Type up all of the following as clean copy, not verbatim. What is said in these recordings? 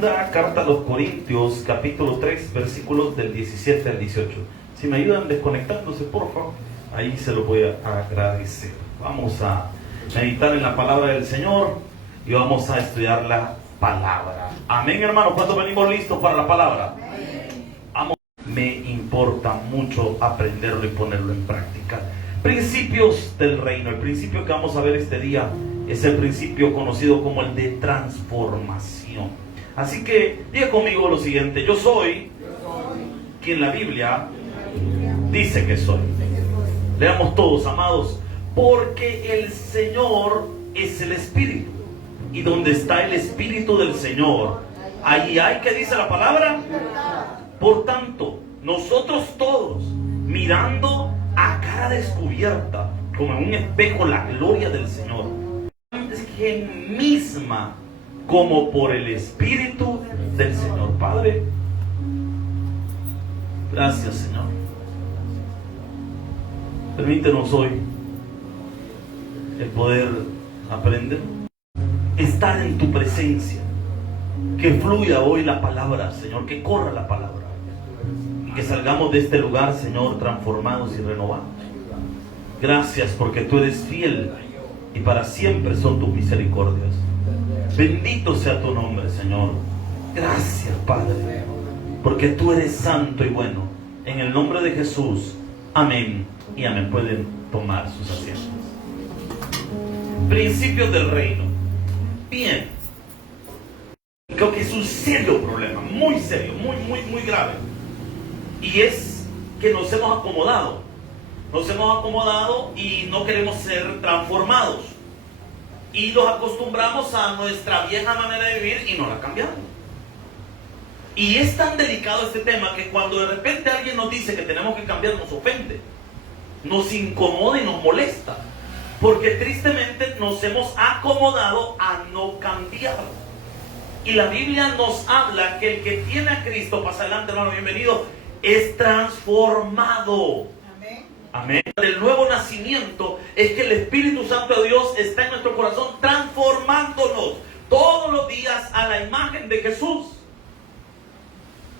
Segunda carta a los Corintios, capítulo 3, versículos del 17 al 18. Si me ayudan desconectándose, por favor, ahí se lo voy a agradecer. Vamos a meditar en la palabra del Señor y vamos a estudiar la palabra. Amén, hermanos. ¿Cuántos venimos listos para la palabra? Amén. Me importa mucho aprenderlo y ponerlo en práctica. Principios del reino. El principio que vamos a ver este día es el principio conocido como el de transformación. Así que diga conmigo lo siguiente: yo soy quien la Biblia dice que soy. Leamos todos, amados. Porque el Señor es el Espíritu, y donde está el Espíritu del Señor, allí hay, ¿qué dice la palabra? Por tanto, nosotros todos, mirando a cara descubierta, como en un espejo, la gloria del Señor, en misma como por el Espíritu del Señor. Padre, gracias, Señor. Permítenos hoy el poder aprender, estar en tu presencia, que fluya hoy la palabra, Señor, que corra la palabra, y que salgamos de este lugar, Señor, transformados y renovados. Gracias porque tú eres fiel y para siempre son tus misericordias. Bendito sea tu nombre, Señor. Gracias, Padre, porque tú eres santo y bueno. En el nombre de Jesús, amén y amén. Pueden tomar sus asientos. Principios del reino. Bien, creo que es un serio problema, muy serio, muy grave. Y es que nos hemos acomodado y no queremos ser transformados. Y nos acostumbramos a nuestra vieja manera de vivir y no la cambiamos. Y es tan delicado este tema que cuando de repente alguien nos dice que tenemos que cambiar, nos ofende, nos incomoda y nos molesta. Porque tristemente nos hemos acomodado a no cambiar. Y la Biblia nos habla que el que tiene a Cristo, pasa adelante, hermano, bienvenido, es transformado. Amén. Amén. El nuevo nacimiento es que el Espíritu Santo de Dios está en nuestro corazón, transformándonos todos los días a la imagen de Jesús.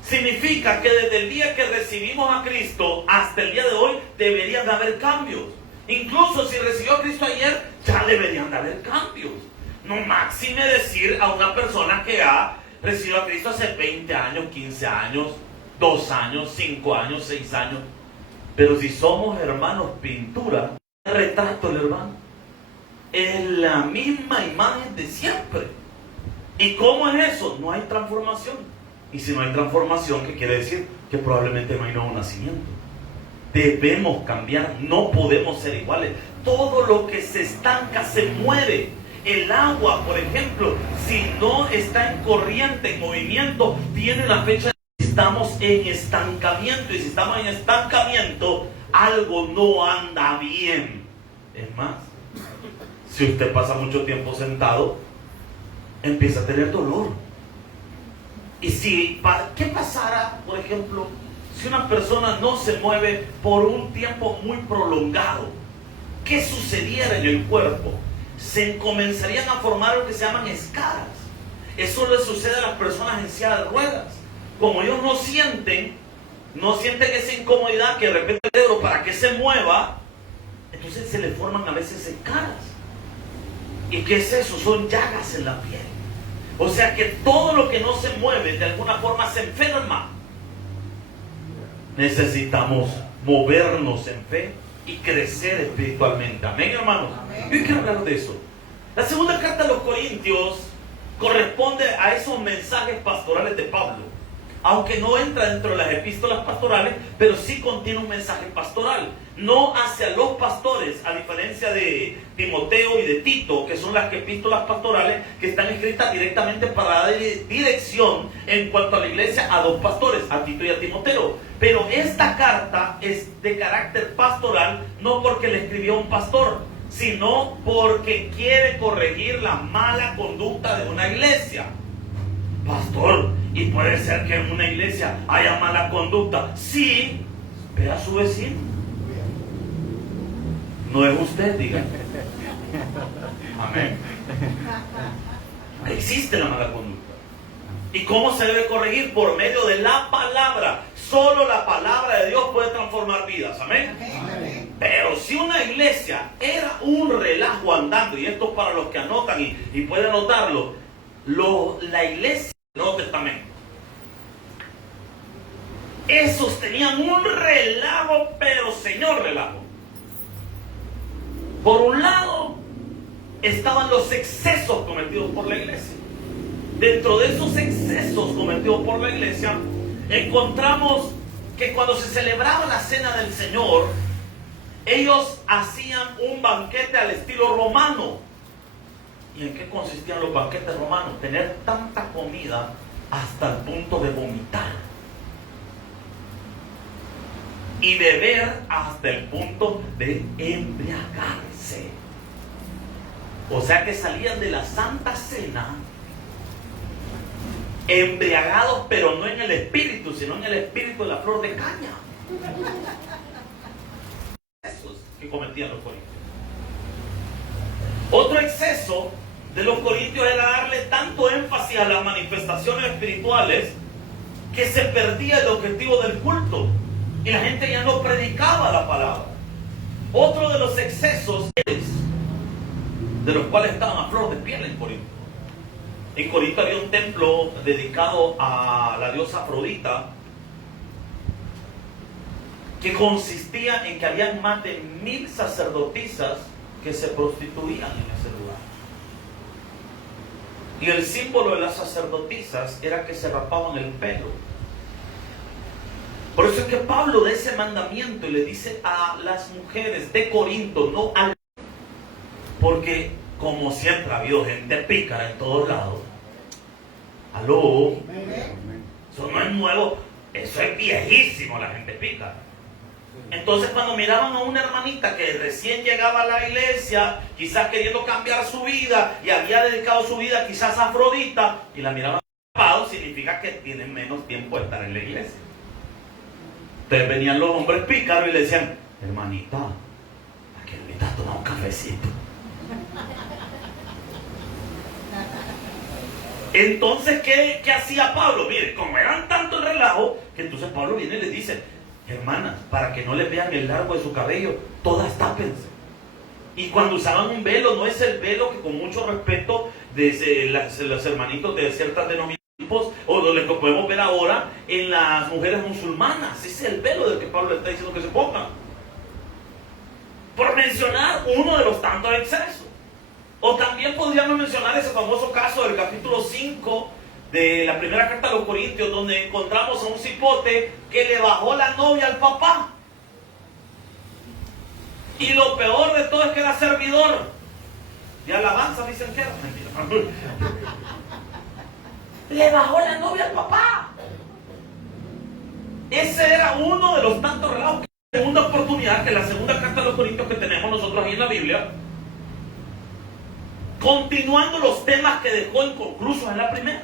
Significa que desde el día que recibimos a Cristo hasta el día de hoy deberían de haber cambios. Incluso si recibió a Cristo ayer, ya deberían de haber cambios. No máxime decir a una persona que ha recibido a Cristo hace 20 años, 15 años, 2 años, 5 años, 6 años. Pero si somos hermanos pintura, el retrato del hermano es la misma imagen de siempre. ¿Y cómo es eso? No hay transformación. Y si no hay transformación, ¿qué quiere decir? Que probablemente no hay nuevo nacimiento. Debemos cambiar, no podemos ser iguales. Todo lo que se estanca se muere. El agua, por ejemplo, si no está en corriente, en movimiento, tiene la fecha. Estamos en estancamiento, y si estamos en estancamiento, algo no anda bien. Es más, si usted pasa mucho tiempo sentado, empieza a tener dolor. Y si, ¿qué pasará, por ejemplo, si una persona no se mueve por un tiempo muy prolongado? ¿Qué sucediera en el cuerpo? Se comenzarían a formar lo que se llaman escaras. Eso le sucede a las personas en silla de ruedas. Como ellos no sienten esa incomodidad que de repente el cerebro para que se mueva, entonces se le forman a veces escaras. ¿Y qué es eso? Son llagas en la piel. O sea que todo lo que no se mueve de alguna forma se enferma. Necesitamos movernos en fe y crecer espiritualmente. Amén, hermanos. Yo quiero hablar de eso. La segunda carta a los Corintios corresponde a esos mensajes pastorales de Pablo. Aunque no entra dentro de las epístolas pastorales, pero sí contiene un mensaje pastoral. No hacia los pastores, a diferencia de Timoteo y de Tito, que son las epístolas pastorales que están escritas directamente para dar dirección en cuanto a la iglesia a 2 pastores, a Tito y a Timoteo. Pero esta carta es de carácter pastoral, no porque le escribió un pastor, sino porque quiere corregir la mala conducta de una iglesia. Pastor, ¿y puede ser que en una iglesia haya mala conducta? Sí, ve a su vecino. No es usted, diga. Amén. Existe la mala conducta. ¿Y cómo se debe corregir? Por medio de la palabra. Solo la palabra de Dios puede transformar vidas. Amén. Amén. Pero si una iglesia era un relajo andando, y esto es para los que anotan y pueden notarlo, la iglesia del Nuevo Testamento, esos tenían un relajo, pero señor relajo. Por un lado estaban los excesos cometidos por la iglesia. Dentro de esos excesos cometidos por la iglesia, encontramos que cuando se celebraba la cena del Señor, ellos hacían un banquete al estilo romano. ¿Y en qué consistían los banquetes romanos? Tener tanta comida hasta el punto de vomitar. Y beber hasta el punto de embriagarse. O sea que salían de la Santa Cena embriagados, pero no en el espíritu, sino en el espíritu de la flor de caña. Esos que cometían los corintios. Otro exceso de los corintios era darle tanto énfasis a las manifestaciones espirituales que se perdía el objetivo del culto y la gente ya no predicaba la palabra. Otro de los excesos de los cuales estaban a flor de piel en Corinto. En Corinto había un templo dedicado a la diosa Afrodita, que consistía en que había más de 1000 sacerdotisas que se prostituían en ese lugar. Y el símbolo de las sacerdotisas era que se rapaban el pelo. Por eso es que Pablo da ese mandamiento y le dice a las mujeres de Corinto, no al... Porque como siempre ha habido gente pícara en todos lados. Aló. Eso no es nuevo, eso es viejísimo, la gente pícara. Entonces cuando miraban a una hermanita que recién llegaba a la iglesia, quizás queriendo cambiar su vida, y había dedicado su vida quizás a Afrodita, y la miraban rapado, significa que tienen menos tiempo de estar en la iglesia. Entonces venían los hombres pícaros y le decían, hermanita, ¿a qué invitas a tomar un cafecito? Entonces, ¿qué hacía Pablo? Mire, como eran tanto el relajo, que entonces Pablo viene y les dice, hermanas, para que no les vean el largo de su cabello, todas tápense. Y cuando usaban un velo, no es el velo que con mucho respeto desde los hermanitos de ciertas denominaciones, o lo que podemos ver ahora en las mujeres musulmanas. Ese es el velo del que Pablo le está diciendo que se pongan. Por mencionar uno de los tantos excesos. O también podríamos mencionar ese famoso caso del capítulo 5 de la primera carta a los Corintios, donde encontramos a un cipote que le bajó la novia al papá. Y lo peor de todo es que era servidor. Y alabanza dicen que era mentira. Le bajó la novia al papá. Ese era uno de los tantos relajos. Segunda oportunidad, que la segunda carta a los Corintios que tenemos nosotros ahí en la Biblia, continuando los temas que dejó inconclusos en la primera.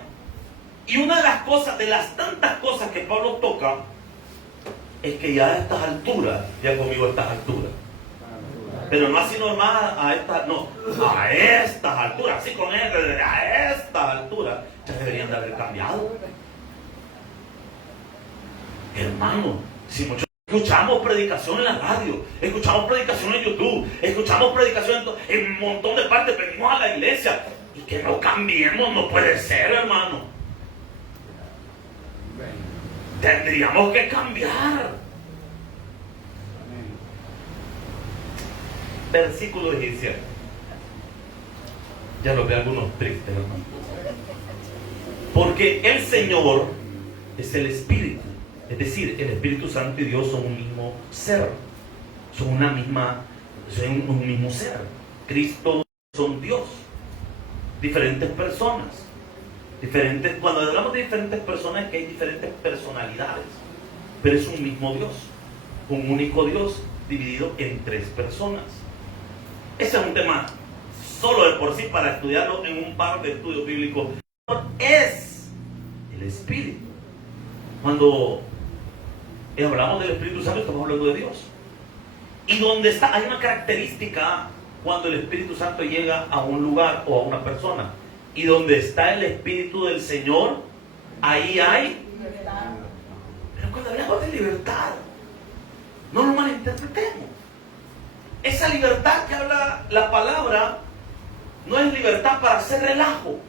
Y una de las cosas, de las tantas cosas que Pablo toca, es que ya a estas alturas, ya conmigo a estas alturas, pero no así normal a estas, no, a estas alturas, así con él, a estas alturas, ya deberían de haber cambiado. Hermano, si muchos escuchamos predicación en la radio, escuchamos predicación en YouTube, escuchamos predicación en un montón de partes, venimos a la iglesia y que no cambiemos, no puede ser, hermano. Tendríamos que cambiar. Versículo 17. Ya lo veo algunos tristes, hermano. Porque el Señor es el Espíritu. Es decir, el Espíritu Santo y Dios son un mismo ser. Son un mismo ser. Cristo son Dios. Diferentes personas. Cuando hablamos de diferentes personas, es que hay diferentes personalidades. Pero es un mismo Dios. Un único Dios dividido en 3 personas. Ese es un tema solo de por sí para estudiarlo en un par de estudios bíblicos. Es el Espíritu. Cuando hablamos del Espíritu Santo, estamos hablando de Dios. Y donde está, hay una característica cuando el Espíritu Santo llega a un lugar o a una persona. Y donde está el Espíritu del Señor, ahí hay libertad. Pero cuando hablamos de libertad, no lo malinterpretemos. Esa libertad que habla la palabra no es libertad para hacer relajo.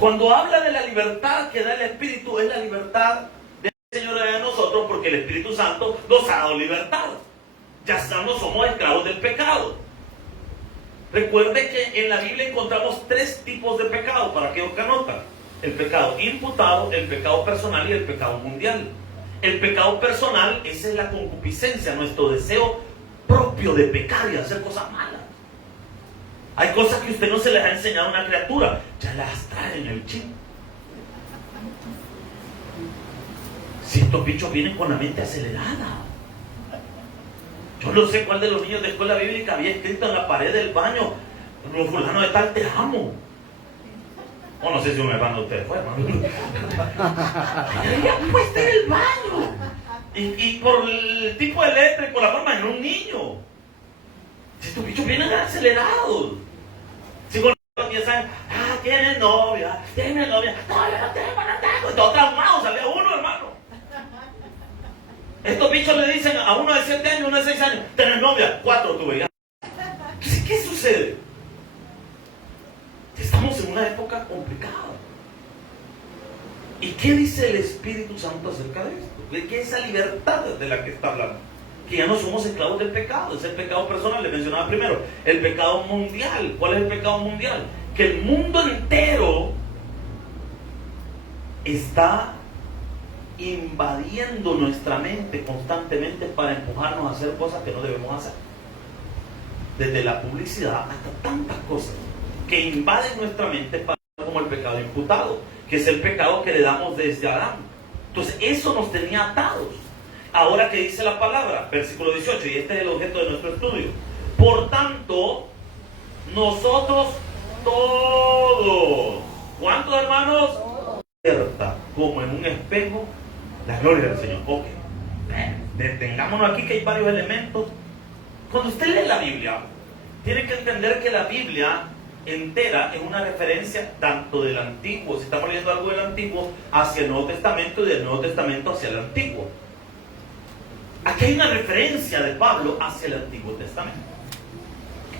Cuando habla de la libertad que da el Espíritu, es la libertad del Señor de nosotros, porque el Espíritu Santo nos ha dado libertad. Ya no somos esclavos del pecado. Recuerde que en la Biblia encontramos 3 tipos de pecado, para aquellos que anotan: el pecado imputado, el pecado personal y el pecado mundial. El pecado personal, esa es la concupiscencia, nuestro deseo propio de pecar y de hacer cosas malas. Hay cosas que usted no se les ha enseñado a una criatura, ya las trae en el chip. Si estos bichos vienen con la mente acelerada. Yo no sé cuál de los niños de escuela bíblica había escrito en la pared del baño: los fulanos de tal, te amo. O no sé si un hermano de ustedes fue, hermano. Ella puesta en el baño. Y por el tipo de letra y por la forma, era un niño. Estos bichos vienen acelerados. Si con los 10 años, tiene novia. No, yo no tengo. Todo traumado, salía uno, hermano. Estos bichos le dicen a uno de 7 años, uno de 6 años: ¿tenés novia? 4 tuve ya. Entonces, ¿qué sucede? Estamos en una época complicada. ¿Y qué dice el Espíritu Santo acerca de esto? ¿Qué es esa libertad de la que está hablando? Que ya no somos esclavos del pecado. Es el pecado personal, le mencionaba primero. El pecado mundial. ¿Cuál es el pecado mundial? Que el mundo entero está invadiendo nuestra mente constantemente para empujarnos a hacer cosas que no debemos hacer. Desde la publicidad hasta tantas cosas que invaden nuestra mente, como el pecado imputado, que es el pecado que le damos desde Adán. Entonces eso nos tenía atados. Ahora, ¿qué dice la palabra? Versículo 18, y este es el objeto de nuestro estudio. Por tanto, nosotros todos, ¿cuántos hermanos? Cierta, como en un espejo, la gloria del Señor. Ok, detengámonos aquí, que hay varios elementos. Cuando usted lee la Biblia, tiene que entender que la Biblia entera es una referencia tanto del Antiguo, si estamos leyendo algo del Antiguo, hacia el Nuevo Testamento, y del Nuevo Testamento hacia el Antiguo. Aquí hay una referencia de Pablo hacia el Antiguo Testamento.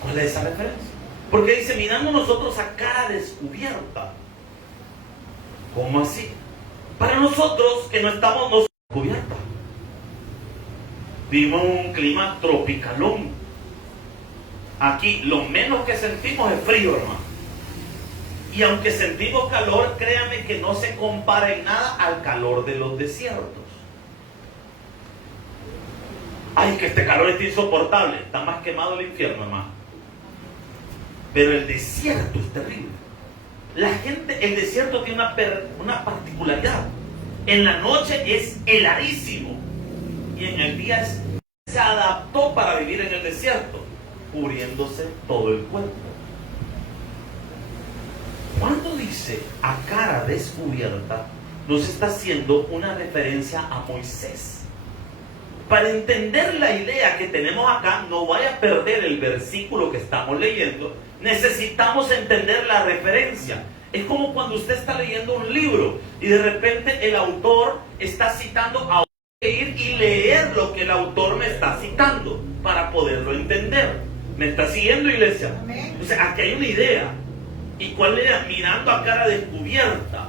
¿Cuál es esa referencia? Porque dice: mirando nosotros a cara descubierta. ¿Cómo así? Para nosotros que no estamos descubierta. Vivimos en un clima tropicalón. Aquí lo menos que sentimos es frío, hermano. Y aunque sentimos calor, créanme que no se compara en nada al calor de los desiertos. Ay, que este calor está insoportable. Está más quemado el infierno, hermano. Pero el desierto es terrible. La gente, el desierto tiene una particularidad. En la noche es heladísimo. Y en el día se adaptó para vivir en el desierto, cubriéndose todo el cuerpo. Cuando dice a cara descubierta, nos está haciendo una referencia a Moisés. Para entender la idea que tenemos acá, no vaya a perder el versículo que estamos leyendo. Necesitamos entender la referencia. Es como cuando usted está leyendo un libro y de repente el autor está citando a ir y leer lo que el autor me está citando para poderlo entender. ¿Me está siguiendo, iglesia? Entonces, aquí hay una idea. ¿Y cuál era? Mirando a cara descubierta.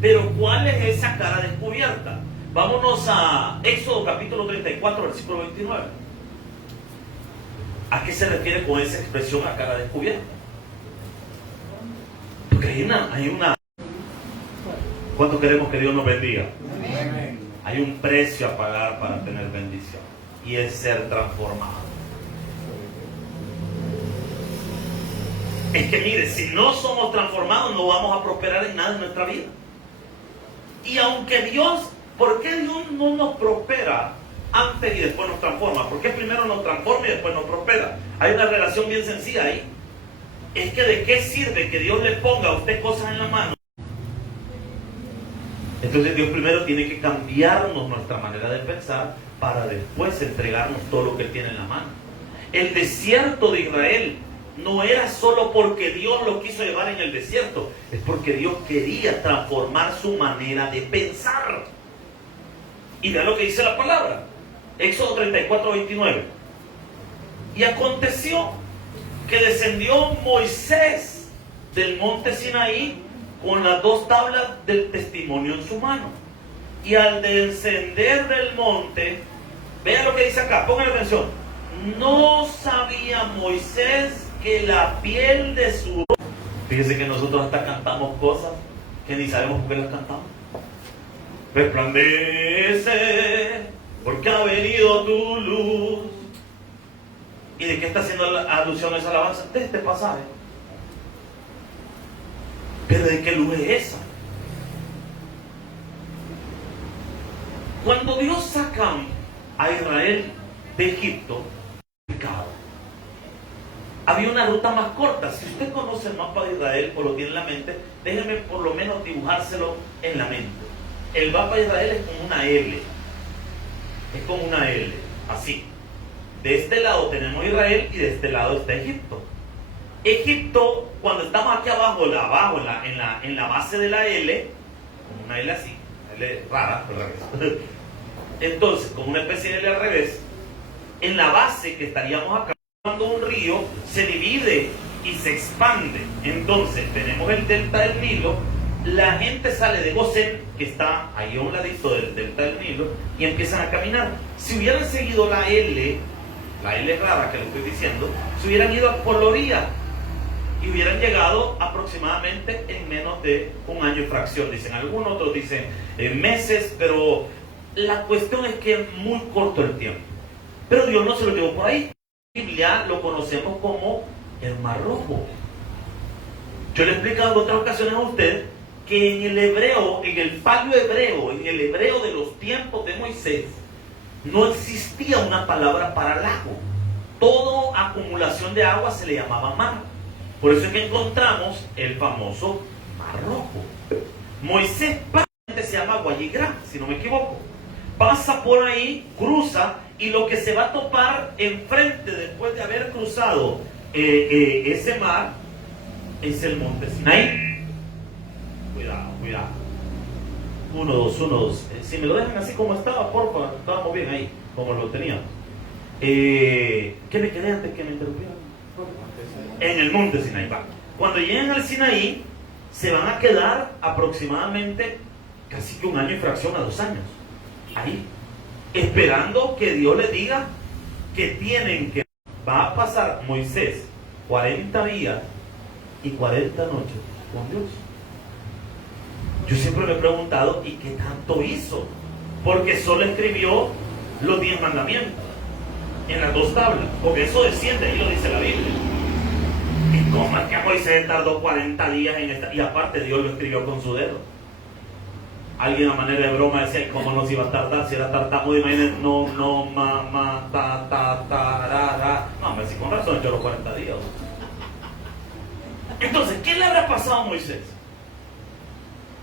Pero ¿cuál es esa cara descubierta? Vámonos a Éxodo capítulo 34, versículo 29. ¿A qué se refiere con esa expresión a cara descubierta? Porque hay una... ¿Cuánto queremos que Dios nos bendiga? Amén. Hay un precio a pagar para tener bendición, y es ser transformado. Es que mire, si no somos transformados, no vamos a prosperar en nada en nuestra vida. Y aunque Dios, ¿por qué Dios no nos prospera antes y después nos transforma? ¿Por qué primero nos transforma y después nos prospera? Hay una relación bien sencilla ahí. Es que ¿de qué sirve que Dios le ponga a usted cosas en la mano? Entonces Dios primero tiene que cambiarnos nuestra manera de pensar para después entregarnos todo lo que Él tiene en la mano. El desierto de Israel no era solo porque Dios lo quiso llevar en el desierto, es porque Dios quería transformar su manera de pensar. Y vean lo que dice la palabra. Éxodo 34:29. Y aconteció que descendió Moisés del monte Sinaí con las 2 tablas del testimonio en su mano. Y al descender del monte, vean lo que dice acá, pongan atención. No sabía Moisés que la piel de su... Fíjense que nosotros hasta cantamos cosas que ni sabemos por qué las cantamos. Resplandece, porque ha venido tu luz. ¿Y de qué está haciendo alusión a esa alabanza? De este pasaje. ¿Pero de qué luz es esa? Cuando Dios saca a Israel de Egipto, había una ruta más corta. Si usted conoce el mapa de Israel o lo tiene en la mente, déjeme por lo menos dibujárselo en la mente. El mapa de Israel es como una L. Es como una L, así. De este lado tenemos Israel y de este lado está Egipto. Egipto, cuando estamos aquí abajo en la base de la L, como una L así, L rara, ¿verdad? Entonces, como una especie de L al revés, en la base que estaríamos acá, cuando un río se divide y se expande, entonces tenemos el delta del Nilo, la gente sale de Gosén, que está ahí a un ladito del delta del Nilo, y empiezan a caminar. Si hubieran seguido la L rara que le estoy diciendo, se hubieran ido por la orilla y hubieran llegado aproximadamente en menos de un año y fracción, dicen algunos, otros dicen meses, pero la cuestión es que es muy corto el tiempo. Pero Dios no se lo llevó por ahí. En la Biblia lo conocemos como el Mar Rojo. Yo le he explicado en otras ocasiones a usted que en el hebreo, en el palio hebreo, en el hebreo de los tiempos de Moisés, no existía una palabra para lago. Toda acumulación de agua se le llamaba mar. Por eso es que encontramos el famoso Mar Rojo. Moisés se llama Guayigrá, si no me equivoco. Pasa por ahí, cruza, y lo que se va a topar enfrente después de haber cruzado ese mar es el monte Sinaí. Cuidado. 1, 2, 1, 2. Si me lo dejan así como estaba, por favor, estábamos bien ahí, como lo teníamos. ¿Qué me quedé antes que me interrumpieran? En el monte Sinaí. Cuando lleguen al Sinaí, se van a quedar aproximadamente casi que un año y fracción a 2 años. Ahí, esperando que Dios les diga que tienen que... Va a pasar Moisés 40 días y 40 noches con Dios. Yo siempre me he preguntado, ¿y qué tanto hizo? Porque solo escribió los 10 mandamientos en las 2 tablas, porque eso desciende, ahí lo dice la Biblia. ¿Y cómo es que Moisés tardó 40 días en esta? Y aparte Dios lo escribió con su dedo. Alguien a manera de broma decía, ¿cómo no se iba a tardar? Si era tartamudo, imagínense, no, me decía, con razón yo los 40 días. Entonces, ¿qué le habrá pasado a Moisés?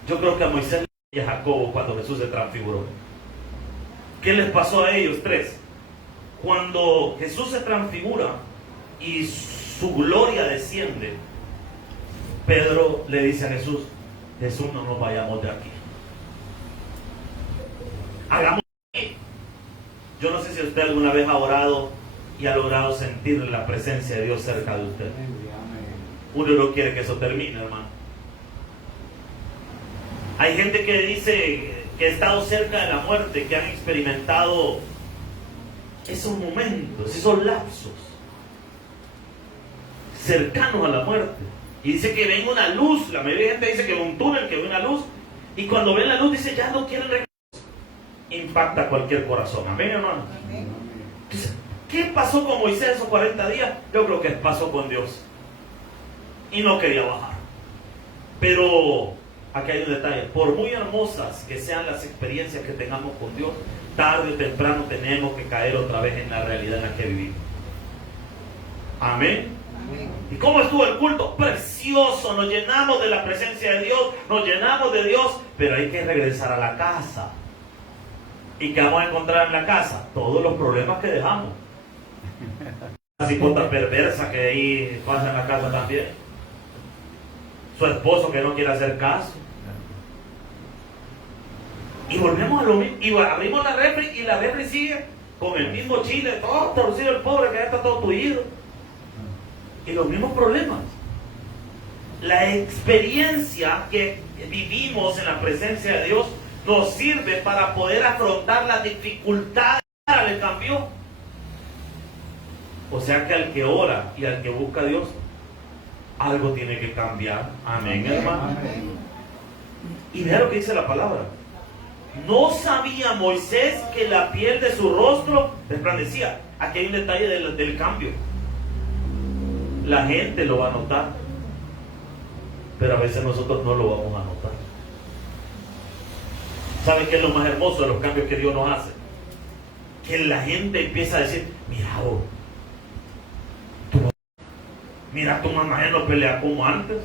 Yo creo que a Moisés y a Jacobo cuando Jesús se transfiguró. ¿Qué les pasó a ellos 3? Cuando Jesús se transfigura y su gloria desciende, Pedro le dice a Jesús, no nos vayamos de aquí. Hagamos. Yo no sé si usted alguna vez ha orado y ha logrado sentir la presencia de Dios cerca de usted. Uno no quiere que eso termine, hermano. Hay gente que dice que ha estado cerca de la muerte, que han experimentado esos momentos, esos lapsos cercanos a la muerte. Y dice que ven una luz. La mayoría de gente dice que ve un túnel, que ve una luz. Y cuando ven la luz dice, ya no quieren regresar. Impacta cualquier corazón. Amén, hermano. Entonces, ¿qué pasó con Moisés esos 40 días? Yo creo que pasó con Dios. Y no quería bajar. Pero aquí hay un detalle. Por muy hermosas que sean las experiencias que tengamos con Dios, tarde o temprano tenemos que caer otra vez en la realidad en la que vivimos. Amén. ¿Y cómo estuvo el culto? Precioso, nos llenamos de la presencia de Dios, nos llenamos de Dios, pero hay que regresar a la casa. ¿Y qué vamos a encontrar en la casa? Todos los problemas que dejamos. La cipota perversa que ahí pasa en la casa también. Su esposo que no quiere hacer caso. Y volvemos a lo mismo. Y abrimos la refri y la refri sigue con el mismo chile, todo torcido el pobre que ya está todo tullido. Y los mismos problemas. La experiencia que vivimos en la presencia de Dios nos sirve para poder afrontar las dificultades que le cambió. O sea que al que ora y al que busca a Dios, algo tiene que cambiar. Amén, hermano. Amén. Y vea lo que dice la palabra. ¿No sabía Moisés que la piel de su rostro resplandecía? Aquí hay un detalle del cambio. La gente lo va a notar, pero a veces nosotros no lo vamos a notar. ¿Saben qué es lo más hermoso de los cambios que Dios nos hace? Que la gente empieza a decir, mira vos, mira tu mamá ya no pelea como antes.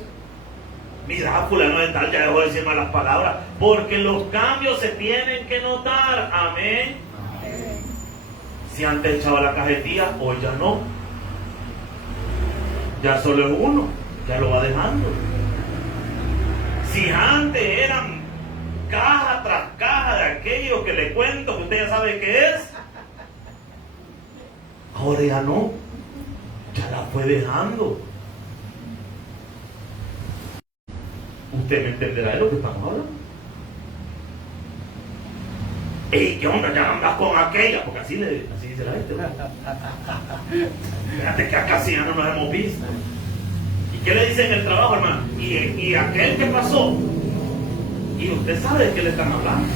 Mira, fulano de tal ya dejó de decir malas palabras. Porque los cambios se tienen que notar. Amén. Amén. Si antes echaba la cajetilla, hoy ya no. Ya solo es uno. Ya lo va dejando. Si antes eran caja tras caja de aquello que le cuento, que usted ya sabe qué es, ahora ya no. Ya la fue dejando. Usted me entenderá de lo que estamos hablando. ¡Ey, qué onda! Ya andas con aquella, porque así dice la gente. Fíjate que acá sí ya no nos hemos visto. ¿Y qué le dicen en el trabajo, hermano? ¿Y aquel que pasó? Y usted sabe de qué le están hablando.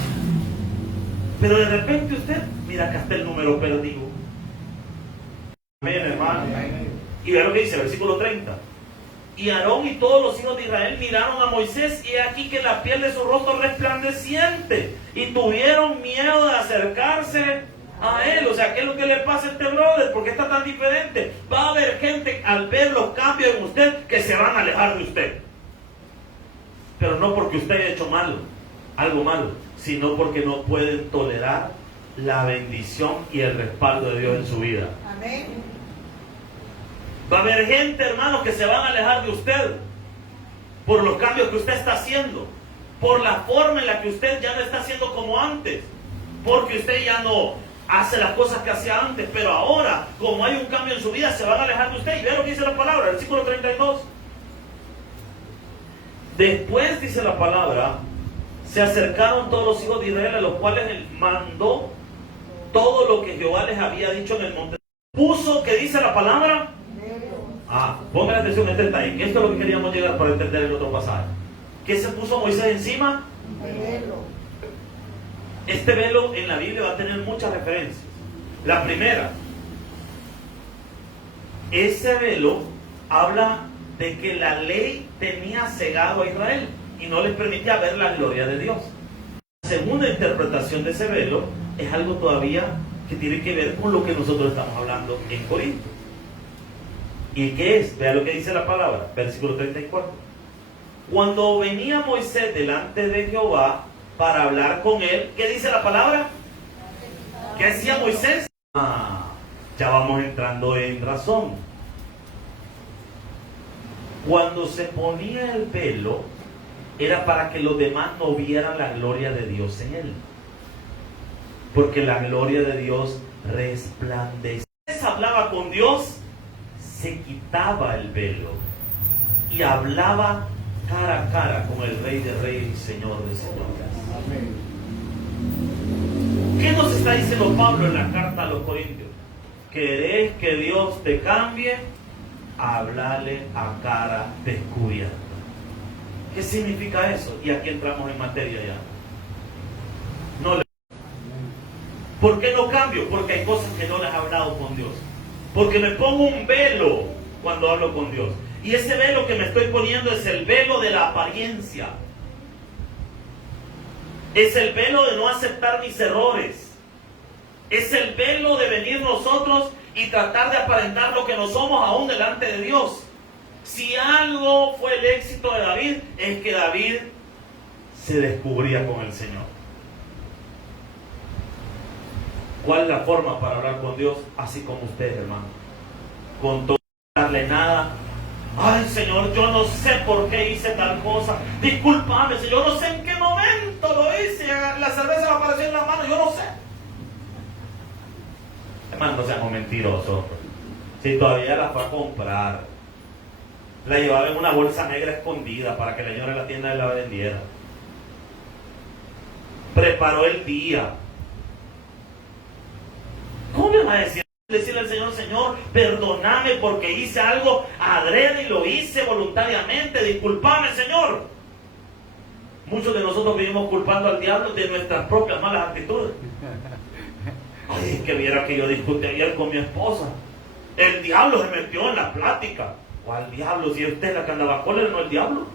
Pero de repente usted, mira, acá está el número perdido. Amén, hermano. Y vea lo que dice, versículo 30. Y Aarón y todos los hijos de Israel miraron a Moisés, y aquí que la piel de su rostro resplandeciente, y tuvieron miedo de acercarse a él. O sea, ¿qué es lo que le pasa a este brother? ¿Por qué está tan diferente? Va a haber gente al ver los cambios en usted que se van a alejar de usted. Pero no porque usted haya hecho algo malo, sino porque no pueden tolerar la bendición y el respaldo de Dios en su vida. Amén. Va a haber gente, hermanos, que se van a alejar de usted por los cambios que usted está haciendo, por la forma en la que usted ya no está haciendo como antes, porque usted ya no hace las cosas que hacía antes, pero ahora, como hay un cambio en su vida, se van a alejar de usted. Y vea lo que dice la palabra, versículo 32. Después, dice la palabra, se acercaron todos los hijos de Israel, a los cuales él mandó todo lo que Jehová les había dicho en el monte. Puso, ¿qué dice la palabra? Pongan atención a este detalle. Esto es lo que queríamos llegar para entender el otro pasaje. ¿Qué se puso Moisés encima? El velo. Este velo en la Biblia va a tener muchas referencias. La primera, ese velo habla de que la ley tenía cegado a Israel y no les permitía ver la gloria de Dios. La segunda interpretación de ese velo es algo todavía que tiene que ver con lo que nosotros estamos hablando en Corinto. ¿Y qué es? Vea lo que dice la palabra, versículo 34. Cuando venía Moisés delante de Jehová para hablar con él, ¿qué dice la palabra? ¿Qué hacía Moisés? Ya vamos entrando en razón. Cuando se ponía el velo, era para que los demás no vieran la gloria de Dios en él. Porque la gloria de Dios resplandecía. Moisés hablaba con Dios, se quitaba el velo y hablaba cara a cara con el Rey de Reyes y Señor de Señores. Amén. ¿Qué nos está diciendo Pablo en la carta a los Corintios? ¿Querés que Dios te cambie? Háblale a cara descubierta. ¿Qué significa eso? Y aquí entramos en materia ya. ¿Por qué no cambio? Porque hay cosas que no les he hablado con Dios. Porque me pongo un velo cuando hablo con Dios. Y ese velo que me estoy poniendo es el velo de la apariencia. Es el velo de no aceptar mis errores. Es el velo de venir nosotros y tratar de aparentar lo que no somos aún delante de Dios. Si algo fue el éxito de David, es que David se descubría con el Señor. ¿Cuál es la forma para hablar con Dios? Así como ustedes, hermano. con todo darle nada. Ay, Señor, yo no sé por qué hice tal cosa. Discúlpame, Señor, yo no sé en qué momento lo hice. La cerveza me apareció en la mano, yo no sé. Hermano, no seamos mentirosos. Si todavía la fue a comprar, la llevaba en una bolsa negra escondida para que la señora de la tienda la vendiera. Preparó el día. ¿Cómo me va a decirle al Señor, Señor, perdóname porque hice algo adrede y lo hice voluntariamente, discúlpame, Señor? Muchos de nosotros vivimos culpando al diablo de nuestras propias malas actitudes. Ay, es que viera que yo discutí ayer con mi esposa. El diablo se metió en la plática. ¿Cuál diablo? Si usted es la que andaba con él, no el diablo.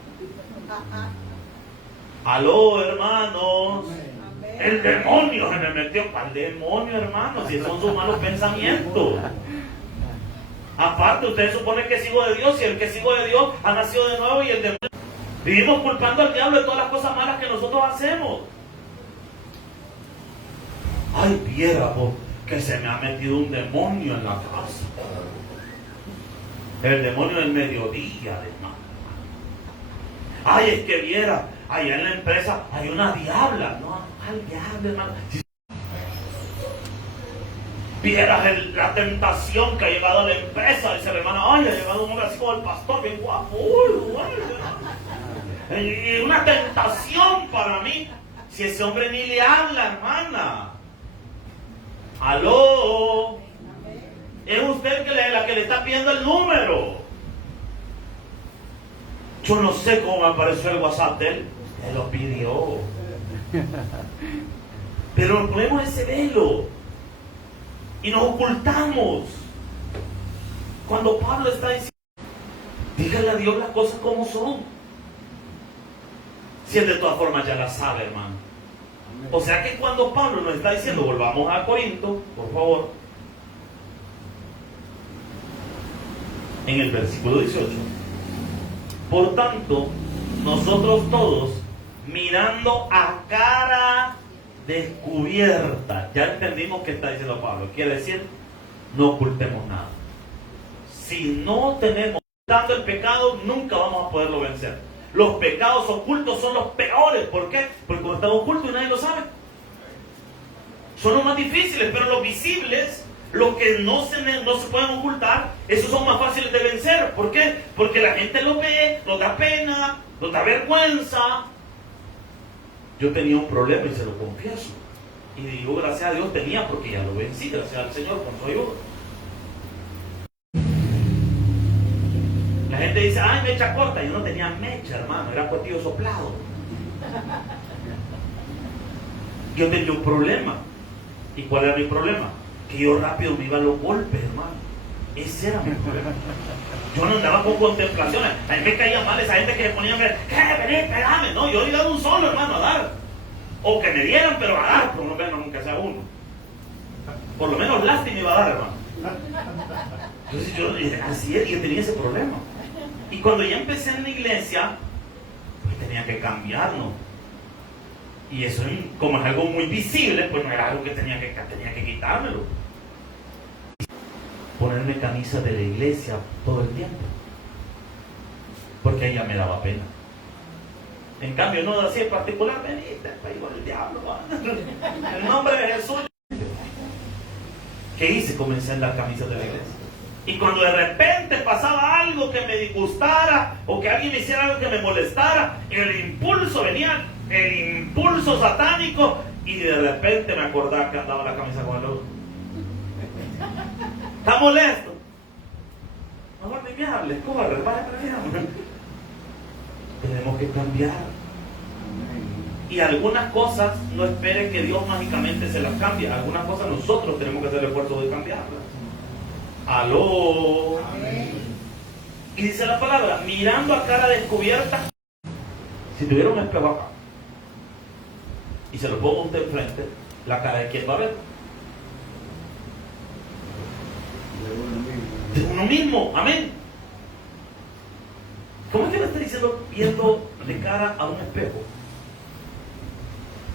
Aló, hermanos. El demonio se me metió. ¿Cuál demonio, hermano? Si son sus malos pensamientos. Aparte, usted supone que es hijo de Dios, y el que es hijo de Dios ha nacido de nuevo, y el demonio. Vivimos culpando al diablo de todas las cosas malas que nosotros hacemos. Ay, viera vos, que se me ha metido un demonio en la casa. El demonio del mediodía, hermano. Ay, es que viera, allá en la empresa hay una diabla. No, al diablo, hermano. Vieras la tentación que ha llevado a la empresa. Dice la hermana, ay, ha llevado un hombre así como el pastor, bien guapo. Y una tentación para mí. Si ese hombre ni le habla, hermana. Aló. Es usted la que le está pidiendo el número. Yo no sé cómo me apareció el WhatsApp de él. Él lo pidió. Pero nos ponemos ese velo y nos ocultamos. Cuando Pablo está diciendo, dígale a Dios las cosas como son. Si él de todas formas ya las sabe, hermano. O sea que cuando Pablo nos está diciendo, volvamos a Corinto, por favor, en el versículo 18. Por tanto, nosotros todos, mirando a cara descubierta, ya entendimos qué está diciendo Pablo. Quiere decir, no ocultemos nada. Si no tenemos ocultando el pecado, nunca vamos a poderlo vencer. Los pecados ocultos son los peores. ¿Por qué? Porque cuando están ocultos y nadie lo sabe. Son los más difíciles, pero los visibles, los que no se pueden ocultar, esos son más fáciles de vencer. ¿Por qué? Porque la gente lo ve, nos da pena, nos da vergüenza. Yo tenía un problema y se lo confieso. Y digo, gracias a Dios tenía, porque ya lo vencí, gracias al Señor con su ayuda. La gente dice, ay, mecha corta. Yo no tenía mecha, hermano, era cuetillo soplado. Yo tenía un problema. ¿Y cuál era mi problema? Que yo rápido me iba a los golpes, hermano. Ese era mi problema. Yo no andaba con contemplaciones. A mí me caía mal esa gente que me ponía que, vení, pegame. No, yo iba a un solo, hermano, a dar. O que me dieran, pero a dar, por lo menos, nunca sea uno. Por lo menos lástima iba a dar, hermano. Entonces yo, así es, yo tenía ese problema. Y cuando ya empecé en la iglesia, pues tenía que cambiar, ¿no? Y eso, como es algo muy visible, pues no era algo que tenía que quitármelo. Ponerme camisa de la iglesia todo el tiempo, porque a ella me daba pena. En cambio, no así en particular, veniste, igual el diablo, en el nombre de Jesús. ¿Qué hice? Comencé a andar camisas de la iglesia. Y cuando de repente pasaba algo que me disgustara, o que alguien me hiciera algo que me molestara, el impulso venía, el impulso satánico, y de repente me acordaba que andaba la camisa con el otro. ¿Está molesto? Mejor ni me hables, corre, vaya para allá. Tenemos que cambiar. Y algunas cosas no espere que Dios mágicamente se las cambie. Algunas cosas nosotros tenemos que hacer el esfuerzo de cambiarlas. Aló. Amén. Y dice la palabra, mirando a cara descubierta. Si tuviera un espejo acá y se lo pongo a usted enfrente, ¿la cara de quién va a ver? De uno mismo. Amén. ¿Cómo es que me está diciendo viendo de cara a un espejo?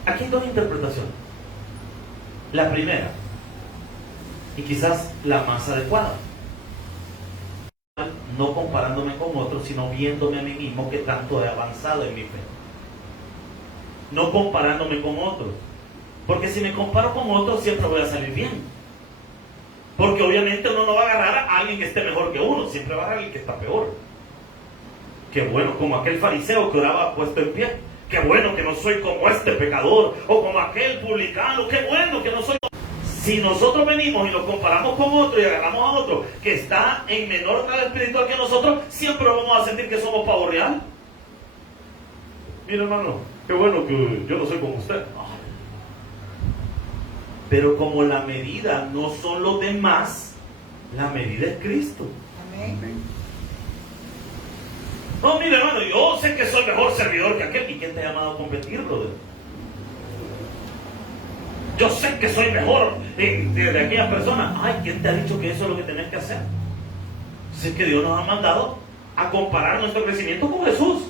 Aquí hay dos interpretaciones. La primera, y quizás la más adecuada, no comparándome con otros, sino viéndome a mí mismo que tanto he avanzado en mi fe. No comparándome con otros. Porque si me comparo con otros, siempre voy a salir bien. Porque obviamente uno no va a agarrar a alguien que esté mejor que uno, siempre va a agarrar a alguien que está peor. Qué bueno, como aquel fariseo que oraba puesto en pie. Qué bueno que no soy como este pecador, o como aquel publicano. Qué bueno que no soy. Si nosotros venimos y nos comparamos con otro y agarramos a otro que está en menor grado espiritual que nosotros, siempre vamos a sentir que somos pavo real. Mira, hermano, qué bueno que yo no soy como usted. Pero como la medida no son los demás, la medida es Cristo. Amén. No, mire, hermano, yo sé que soy mejor servidor que aquel. ¿Y quién te ha llamado a competir, brother? Yo sé que soy mejor de aquella persona. Ay, ¿quién te ha dicho que eso es lo que tenés que hacer? Sé que Dios nos ha mandado a comparar nuestro crecimiento con Jesús.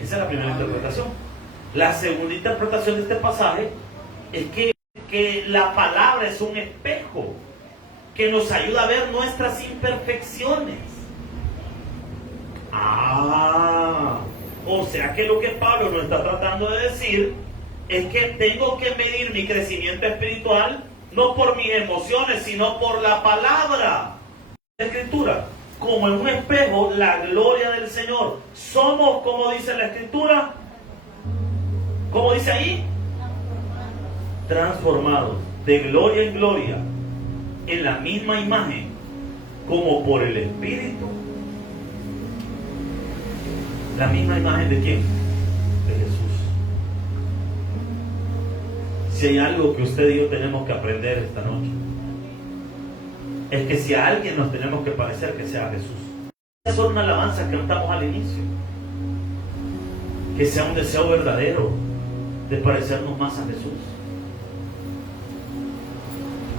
Esa es la primera interpretación. La segunda interpretación de este pasaje es que la palabra es un espejo que nos ayuda a ver nuestras imperfecciones. O sea que lo que Pablo nos está tratando de decir es que tengo que medir mi crecimiento espiritual no por mis emociones, sino por la palabra de la Escritura. Como en un espejo, la gloria del Señor. Somos, como dice la Escritura, ¿cómo dice ahí? Transformados de gloria en gloria en la misma imagen, como por el Espíritu. ¿La misma imagen de quién? De Jesús. Si hay algo que usted y yo tenemos que aprender esta noche, es que si a alguien nos tenemos que parecer, que sea Jesús. Esas son una alabanza que cantamos al inicio. Que sea un deseo verdadero de parecernos más a Jesús.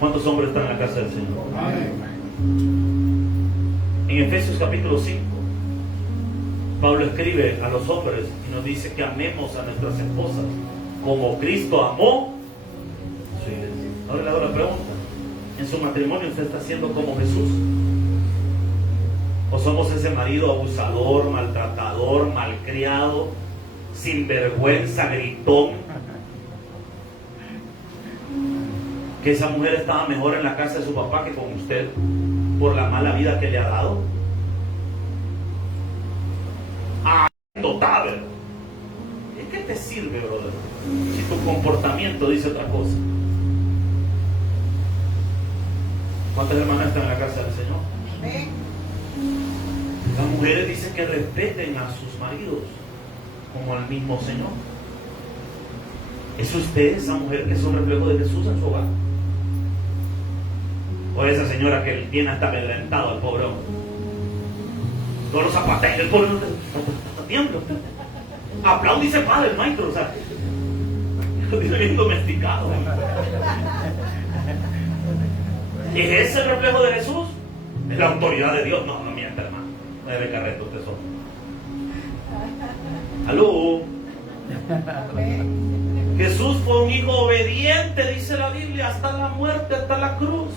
¿Cuántos hombres están en la casa del Señor? En Efesios capítulo 5, Pablo escribe a los hombres y nos dice que amemos a nuestras esposas como Cristo amó su iglesia. Ahora le hago la pregunta: ¿en su matrimonio usted está siendo como Jesús? ¿O somos ese marido abusador, maltratador, malcriado, sinvergüenza, gritón? Que esa mujer estaba mejor en la casa de su papá que con usted por la mala vida que le ha dado. Total. ¿Y qué te sirve, brother? Si tu comportamiento dice otra cosa. ¿Cuántas hermanas están en la casa del Señor? Amén. Las mujeres dicen que respeten a sus maridos como al mismo Señor. ¿Es usted esa mujer que es un reflejo de Jesús en su hogar? ¿O esa señora que tiene hasta amedrentado al pobre hombre? No lo zapatea, el pobre hombre está tiembla. Aplaude y se para el maestro, o sea, lo tiene bien domesticado. ¿Es ese el reflejo de Jesús? ¿Es la autoridad de Dios? No, no miente, hermano. No debe carreto usted solo. ¿Aló? Jesús fue un hijo obediente, dice la Biblia, hasta la muerte, hasta la cruz.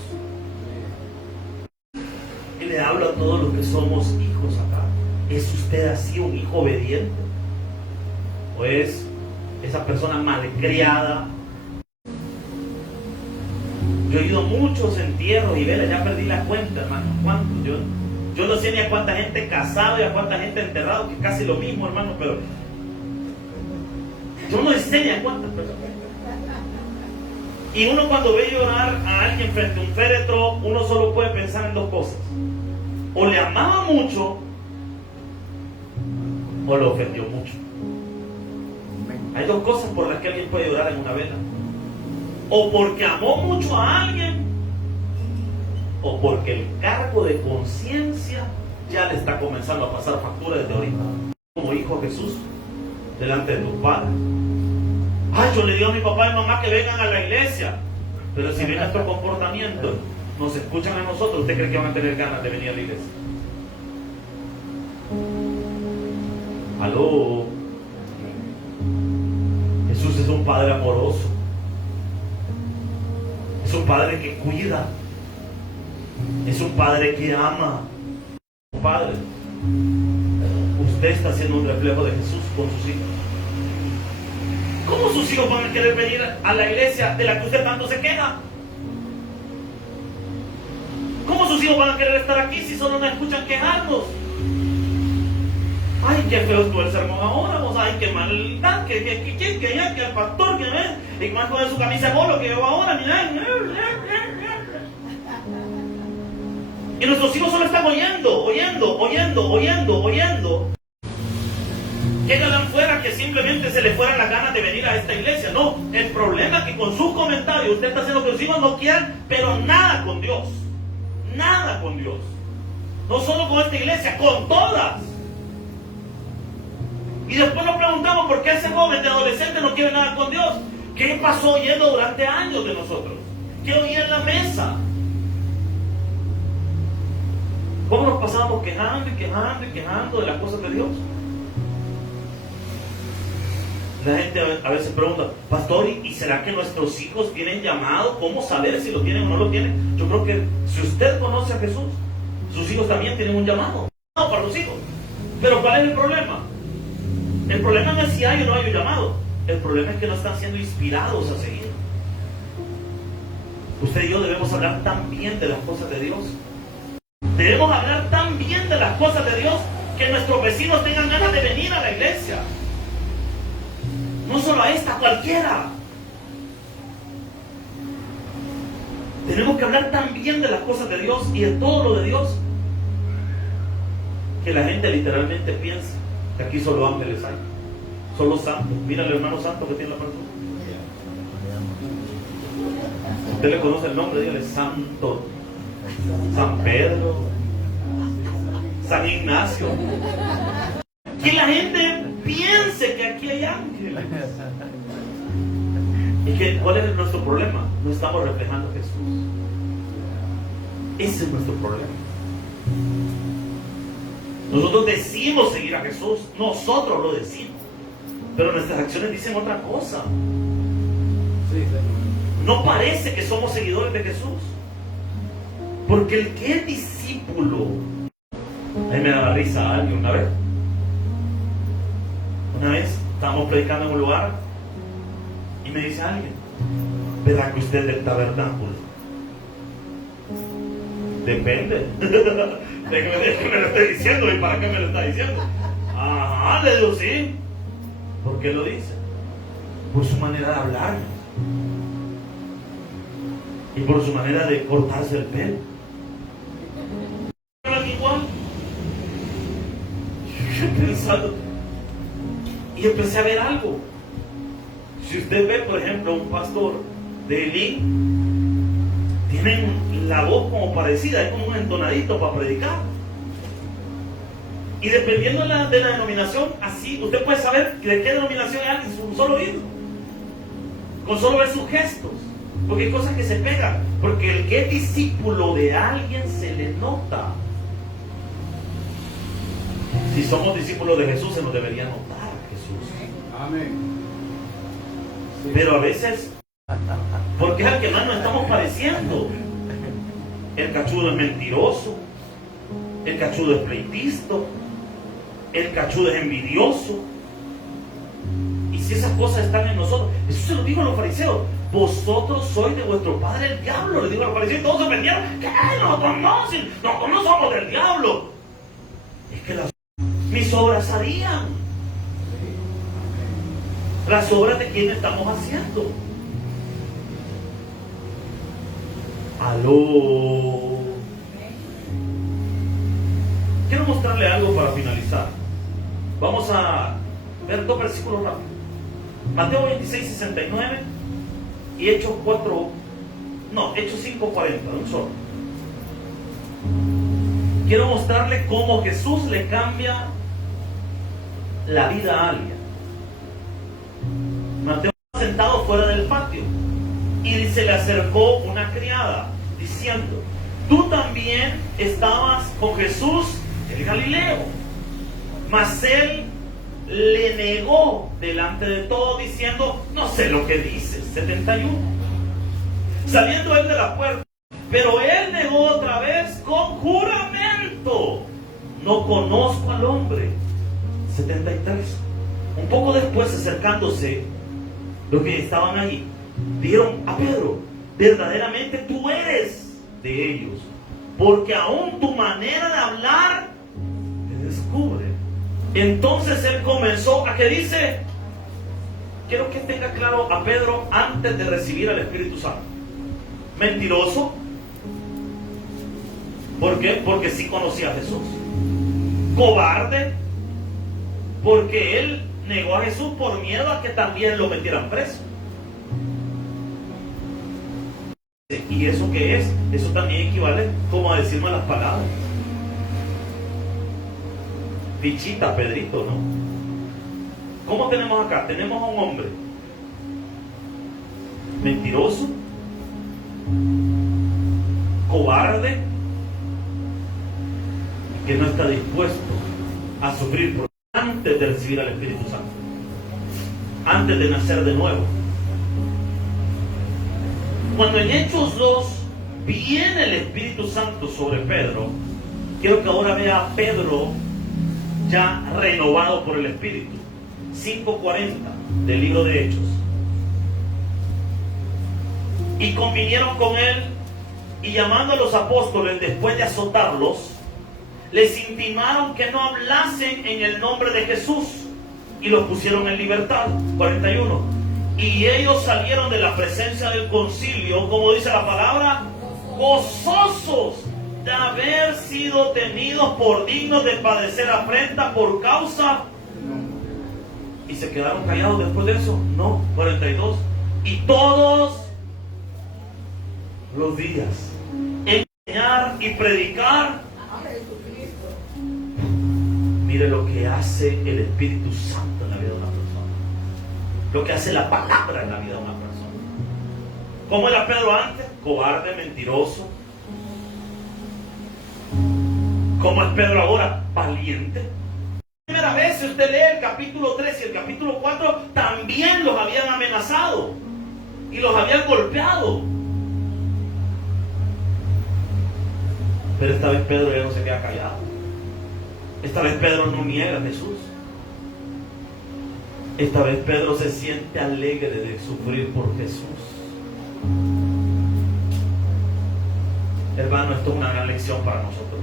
Y le hablo a todos los que somos hijos acá. ¿Es usted así un hijo obediente? ¿O es esa persona malcriada? Yo he ido a muchos entierros y vela, ya perdí la cuenta, hermano. ¿Cuántos? Yo no sé ni a cuánta gente casado y a cuánta gente enterrado, que es casi lo mismo, hermano, pero yo no sé ni a cuántas personas. Y uno cuando ve llorar a alguien frente a un féretro, uno solo puede pensar en dos cosas: o le amaba mucho o lo ofendió mucho. Hay dos cosas por las que alguien puede llorar en una vela: o porque amó mucho a alguien, o porque el cargo de conciencia ya le está comenzando a pasar factura desde ahorita. Como hijo de Jesús delante de tus padres. Ay, yo le digo a mi papá y mamá que vengan a la iglesia, pero si ven nuestro comportamiento, nos escuchan a nosotros, ¿usted cree que van a tener ganas de venir a la iglesia? Aló. Jesús es un padre amoroso, es un padre que cuida, es un padre que ama. Padre, usted está siendo un reflejo de Jesús con sus hijos. ¿Cómo sus hijos van a querer venir a la iglesia de la que usted tanto se queja? ¿Cómo sus hijos van a querer estar aquí si solo nos escuchan quejarnos? Ay, qué feo estuvo el sermón ahora, vos, ay, qué maldad, que el pastor, que ve, y más con su camisa de polo que llevo ahora, mira. Y nuestros hijos solo están oyendo. Que hagan fuera que simplemente se les fueran las ganas de venir a esta iglesia. No, el problema es que con sus comentarios usted está haciendo que los hijos no quieran, pero nada con Dios. Nada con Dios. No solo con esta iglesia, con todas. Y después nos preguntamos por qué ese joven de adolescente no quiere nada con Dios. ¿Qué pasó oyendo durante años de nosotros? ¿Qué oía en la mesa? ¿Cómo nos pasamos quejando de las cosas de Dios? La gente a veces pregunta, pastor, ¿y será que nuestros hijos tienen llamado? ¿Cómo saber si lo tienen o no lo tienen? Yo creo que si usted conoce a Jesús, sus hijos también tienen un llamado. No, para los hijos. Pero ¿cuál es el problema? El problema no es si hay o no hay un llamado. El problema es que no están siendo inspirados a seguir. Usted y yo debemos hablar tan bien de las cosas de Dios. Debemos hablar tan bien de las cosas de Dios que nuestros vecinos tengan ganas de venir a la iglesia. No solo a esta, cualquiera. Tenemos que hablar tan bien de las cosas de Dios y de todo lo de Dios que la gente literalmente piensa que aquí solo ángeles hay, solo santos. Mira el hermano santo que tiene la persona. Usted le conoce el nombre, dígale santo. San Pedro, San Ignacio. Que la gente piense que aquí hay ángeles. ¿Y que cuál es nuestro problema? No estamos reflejando a Jesús. Ese es nuestro problema. Nosotros decimos seguir a Jesús, nosotros lo decimos, pero nuestras acciones dicen otra cosa. No parece que somos seguidores de Jesús, porque el que es discípulo, a mí me daba risa a alguien una vez estábamos predicando en un lugar y me dice alguien, ¿verdad que usted es del tabernáculo? Depende. ¿De qué me lo estoy diciendo? ¿Y para qué me lo está diciendo? Ajá, le digo sí. ¿Por qué lo dice? Por su manera de hablar y por su manera de cortarse el pelo. Igual. Yo he pensado y empecé a ver algo. Si usted ve, por ejemplo, un pastor de Elín, tienen la voz como parecida, es como un entonadito para predicar. Y dependiendo de la denominación, así usted puede saber de qué denominación es alguien con solo oído, con solo ver sus gestos, porque hay cosas que se pegan, porque el que es discípulo de alguien se le nota. Si somos discípulos de Jesús, se nos debería notar Jesús. Amén. Sí. Pero a veces, porque es al que más nos estamos pareciendo. El cachudo es mentiroso, el cachudo es pleitisto, el cachudo es envidioso. Y si esas cosas están en nosotros, eso se lo dijo a los fariseos, vosotros sois de vuestro padre el diablo, le dijo a los fariseos, y todos se ofendieron, ¿qué? Nosotros no somos del diablo. Es que mis obras harían. Las obras de quién estamos haciendo. Aló. Quiero mostrarle algo para finalizar. Vamos a ver dos versículos rápidos. Mateo 26, 69 y Hechos 5, 40, un solo. Quiero mostrarle cómo Jesús le cambia la vida a alguien. Mateo estaba sentado fuera del patio y se le acercó una criada diciendo, tú también estabas con Jesús el Galileo. Mas él le negó delante de todo diciendo, no sé lo que dices. 71. Saliendo él de la puerta, pero él negó otra vez con juramento no conozco al hombre. 73. Un poco después, acercándose, los que estaban ahí dijeron a Pedro: verdaderamente tú eres de ellos, porque aún tu manera de hablar te descubre. Entonces él comenzó a que dice, quiero que tenga claro a Pedro antes de recibir al Espíritu Santo: mentiroso. ¿Por qué? Porque sí conocía a Jesús. Cobarde, porque él negó a Jesús por miedo a que también lo metieran preso. ¿Y eso qué es? Eso también equivale como a decir malas palabras. Pichita, Pedrito, ¿no? ¿Cómo tenemos acá? Tenemos a un hombre mentiroso, cobarde, que no está dispuesto a sufrir por antes de recibir al Espíritu Santo, antes de nacer de nuevo. Cuando en Hechos 2 viene el Espíritu Santo sobre Pedro, quiero que ahora vea a Pedro ya renovado por el Espíritu. 5:40 del libro de Hechos. Y convinieron con él, y llamando a los apóstoles después de azotarlos, les intimaron que no hablasen en el nombre de Jesús, y los pusieron en libertad. 41. Y ellos salieron de la presencia del concilio, como dice la palabra, gozosos de haber sido tenidos por dignos de padecer afrenta por causa. ¿Y se quedaron callados después de eso? No. 42. Y todos los días enseñar y predicar. Mire lo que hace el Espíritu Santo en la vida de una persona, lo que hace la palabra en la vida de una persona. ¿Cómo era Pedro antes? Cobarde, mentiroso. ¿Cómo es Pedro ahora? Valiente. Primera vez, si usted lee el capítulo 3 y el capítulo 4, también los habían amenazado y los habían golpeado. Pero esta vez Pedro ya no se queda callado. Esta vez Pedro no niega a Jesús. Esta vez Pedro se siente alegre de sufrir por Jesús. Hermano, esto es una gran lección para nosotros.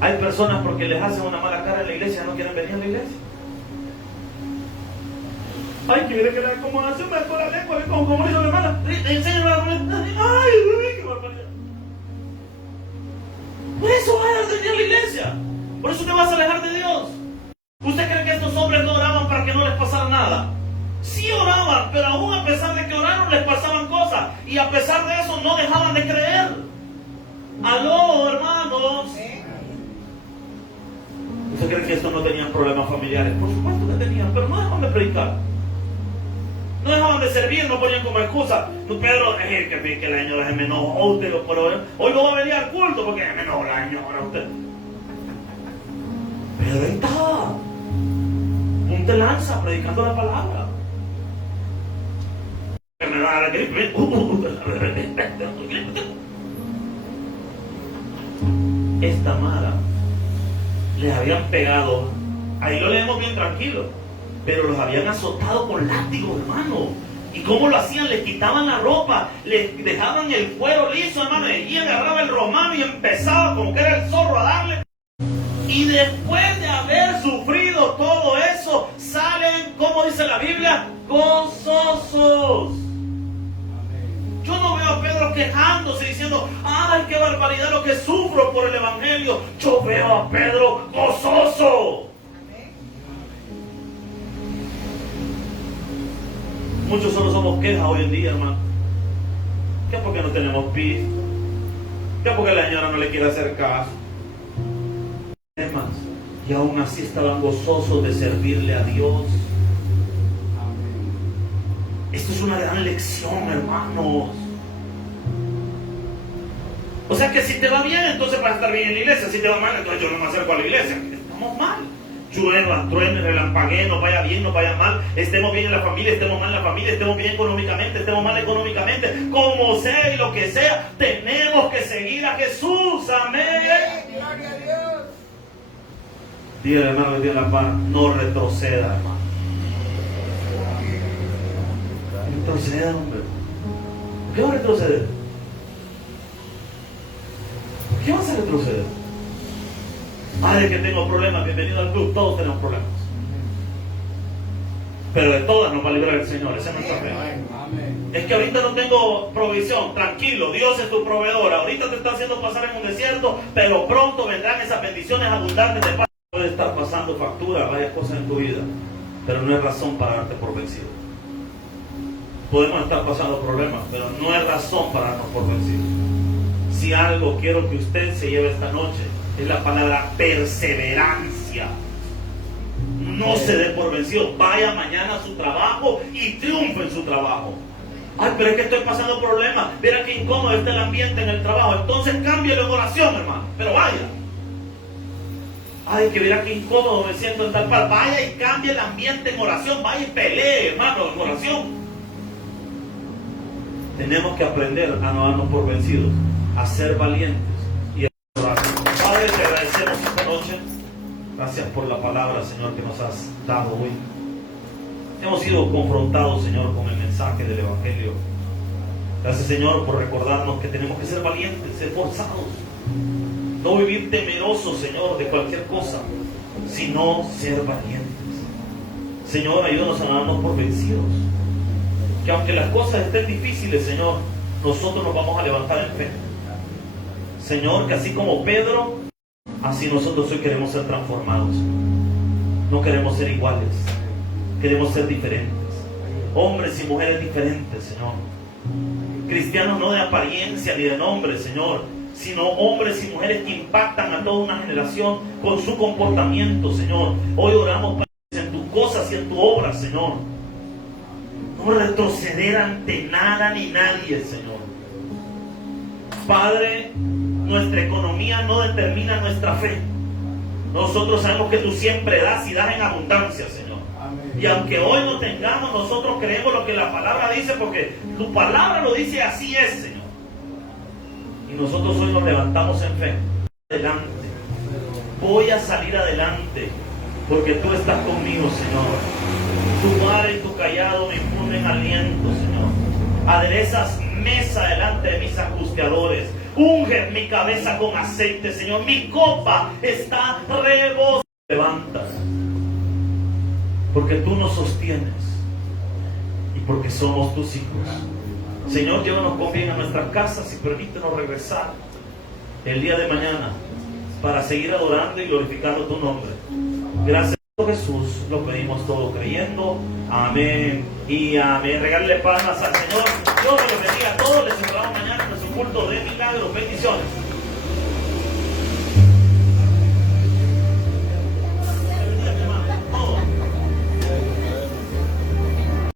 Hay personas porque les hacen una mala cara en la iglesia no quieren venir a la iglesia. Ay, quiere que la acomodación me con la lengua, como dice mi hermana. Enséñame la argumentación. Ay, qué barbaridad. Por eso vas a venir a la iglesia. Por eso te vas a alejar de Dios. ¿Usted cree que estos hombres no oraban para que no les pasara nada? Sí oraban, pero aún a pesar de que oraron les pasaban cosas. Y a pesar de eso no dejaban de creer. Aló, hermanos. ¿Usted cree que estos no tenían problemas familiares? Por supuesto que tenían, pero no dejaban de predicar. No dejaban de servir, no ponían como excusa. Pedro, que la señora se me enojó usted, hoy no va a venir al culto porque me enojó la señora usted. Pero ahí estaba, punta lanza, predicando la palabra. Que me va a dar la gripe. Esta mala les habían pegado, ahí lo leemos bien tranquilo, pero los habían azotado con látigos, hermano. ¿Y cómo lo hacían? Les quitaban la ropa, les dejaban el cuero liso, hermano, y agarraba el romano y empezaba como que era el zorro a darle. Y después de haber sufrido todo eso, salen, como dice la Biblia, gozosos. Yo no veo a Pedro quejándose diciendo, ay, qué barbaridad lo que sufro por el Evangelio. Yo veo a Pedro gozoso. Muchos solo somos quejas hoy en día, hermano. ¿Qué porque no tenemos pis? ¿Qué porque la señora no le quiere hacer caso? Y aún así estaban gozosos de servirle a Dios. Esto es una gran lección, hermanos. O sea que si te va bien, entonces vas a estar bien en la iglesia. Si te va mal, entonces yo no me acerco a la iglesia. Estamos mal. Llueva, truene, relampaguee, nos vaya bien, nos vaya mal. Estemos bien en la familia, estemos mal en la familia, estemos bien económicamente, estemos mal económicamente. Como sea y lo que sea, tenemos que seguir a Jesús. Amén. Dígale, hermano, que tiene la paz, no retroceda, hermano. Retroceda, hombre. ¿Por qué va a retroceder? ¿Por qué vas a retroceder? De que tengo problemas, bienvenido al club, todos tenemos problemas. Pero de todas nos va a librar el Señor, esa es nuestra fe. Es que ahorita no tengo provisión, tranquilo, Dios es tu proveedor. Ahorita te está haciendo pasar en un desierto, pero pronto vendrán esas bendiciones abundantes de paz. Puede estar pasando factura, varias cosas en tu vida, pero no es razón para darte por vencido. Podemos estar pasando problemas, pero no es razón para darnos por vencido. Si algo quiero que usted se lleve esta noche, es la palabra perseverancia. No se dé por vencido. Vaya mañana a su trabajo y triunfe en su trabajo. Pero es que estoy pasando problemas. Mira qué incómodo está el ambiente en el trabajo. Entonces cámbielo en oración, hermano. Pero vaya. Que mira qué incómodo me siento en tal parte. Vaya y cambie el ambiente en oración. Vaya y pelee, hermano, en oración. Tenemos que aprender a no darnos por vencidos, a ser valientes y a orar. Padre, te agradecemos esta noche. Gracias por la palabra, Señor, que nos has dado hoy. Hemos sido confrontados, Señor, con el mensaje del Evangelio. Gracias, Señor, por recordarnos que tenemos que ser valientes, esforzados. No vivir temerosos, Señor, de cualquier cosa, sino ser valientes. Señor, ayúdanos a no darnos por vencidos. Que aunque las cosas estén difíciles, Señor, nosotros nos vamos a levantar en fe. Señor, que así como Pedro, así nosotros hoy queremos ser transformados. No queremos ser iguales. Queremos ser diferentes. Hombres y mujeres diferentes, Señor. Cristianos no de apariencia ni de nombre, Señor, sino hombres y mujeres que impactan a toda una generación con su comportamiento, Señor. Hoy oramos en tus cosas y en tu obra, Señor. No retroceder ante nada ni nadie, Señor. Padre, nuestra economía no determina nuestra fe. Nosotros sabemos que tú siempre das y das en abundancia, Señor. Amén. Y aunque hoy no tengamos, nosotros creemos lo que la palabra dice, porque tu palabra lo dice, así es, Señor. Y nosotros hoy nos levantamos en fe. Adelante. Voy a salir adelante, porque tú estás conmigo, Señor. Tu vara y tu callado me infunden aliento, Señor. Aderezas mesa delante de mis angustiadores. Unge mi cabeza con aceite, Señor. Mi copa está rebosando. Levantas. Porque tú nos sostienes. Y porque somos tus hijos. Señor, llévanos con bien a nuestras casas y permítenos regresar el día de mañana para seguir adorando y glorificando tu nombre. Gracias, Jesús. Lo pedimos todo creyendo. Amén y amén. Regálale palmas al Señor.